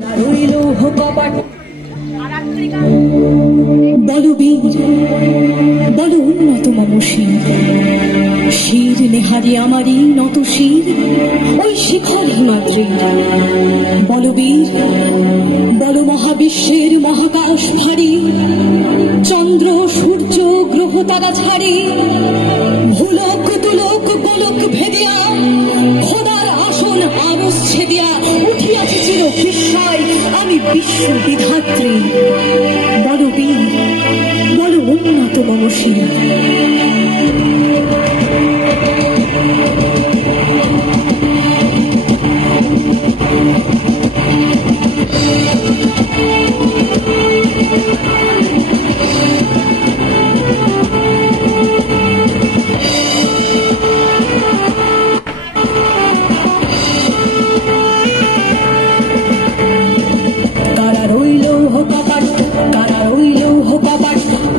বলবীর বল উন্নত মম শির, শির নেহারি আমারই নত শির ওই শিখর হিমাদ্রির। বলবীর বল মহাবিশ্বের মহাকাশ ভারী, চন্দ্র সূর্য গ্রহ তারা ছাড়ি, ভুলক তুলক গোলক ভেদিয়া খোদার আসন আরস ছেদিয়া উঠিয়াছে চির বিস্ময় আমি বিশ্ব বিধাত্রী। বলবীর বল উন্নত মম শির।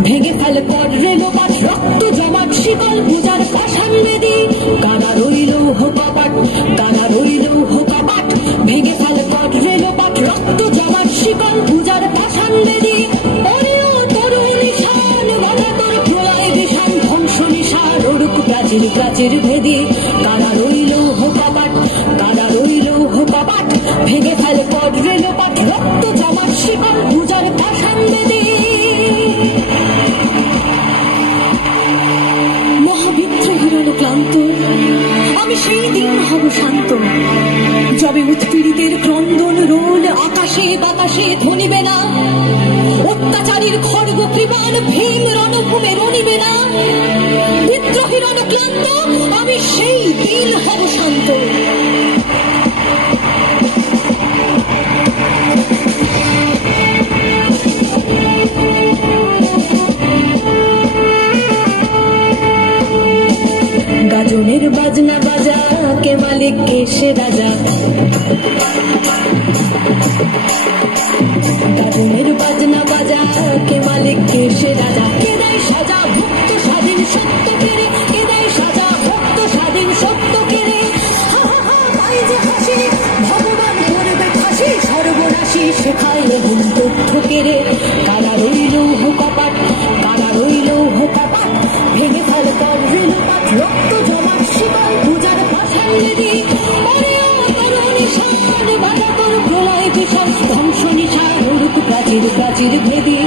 ভেঙে ফেল পর রেলোপাট রক্ত জমাট শিকল পূজার পাষাণ বেদী। কারা রইল হোকাপাট, কারা রইল হোকাপাট, ভেঙে ফেল পর রেলোপাট রক্ত জমাট শিকল পূজার পাষাণ বেদী। ওরেও তরু নিশান বাধা তোর প্রলয় বিষাণ ধ্বংস নিশান ওরুক প্রাচীর প্রাচীর ভেদী। কারা রইল হোকাপাট, কারা রইল হোকাপাট, ভেঙে ফেল পর রেলোপাট রক্ত জমাট শিকল পূজার পাষাণ বেদী। ক্লান্ত আমি সেই দিন হব শান্ত, যবে উৎপীড়িতের ক্রন্দন রোল আকাশে বাতাসে ধ্বনিবে না, অত্যাচারীর খড়গ কৃপাণ ভীম রণভূমে রণিবে না। বিদ্রোহী রণক্লান্ত আমি সেই দিন হব শান্ত। গাজনের বাজনা বাজা কে মালিক কে সে রাজা, গাজনের বাজনা বাজা কে মালিক কে সে রাজা। কে দেয় সাজা ভক্ত স্বাধীন সত্য কেড়ে, কে দেয় সাজা ভক্ত স্বাধীন সত্য কেড়ে। পাই যে হাসি ভগবান করবে ফাঁসি সর্বনাশী শেখায় এমন তথ্য কেড়ে। কারা রইল হোকাপাট, কারা রইল হোকাপাট, ভেঙে ফেল পর রেলোপাট রক্ত জমাট শিকল পূজার পাষাণ বেদী। ওরেও তরু নিশান বাধা তোর প্রলয় বিষাণ ধ্বংস নিশান ওরুক প্রাচীর প্রাচীর ভেদী।